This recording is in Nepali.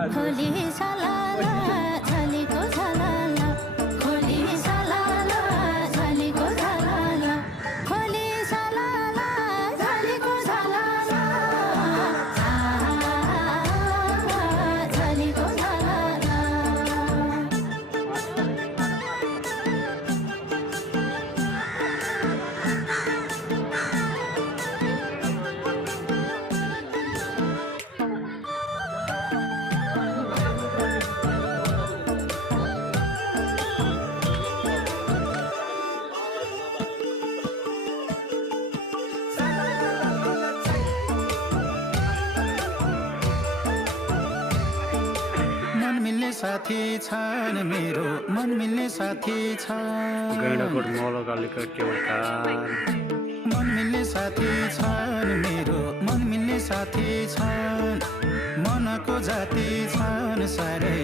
होली सलाला झलीको झलाला होली सलाला झलीको झलाला होली सलाला झलीको झलाला झलीको झलाला मन मिल्ने साथी छन् मेरो मन मिल्ने साथी छन् गैँडाकोट मौलकालिका केवलकार मन मिल्ने साथी छन् मेरो मन मिल्ने साथी छन् मनको जाति छन् साह्रै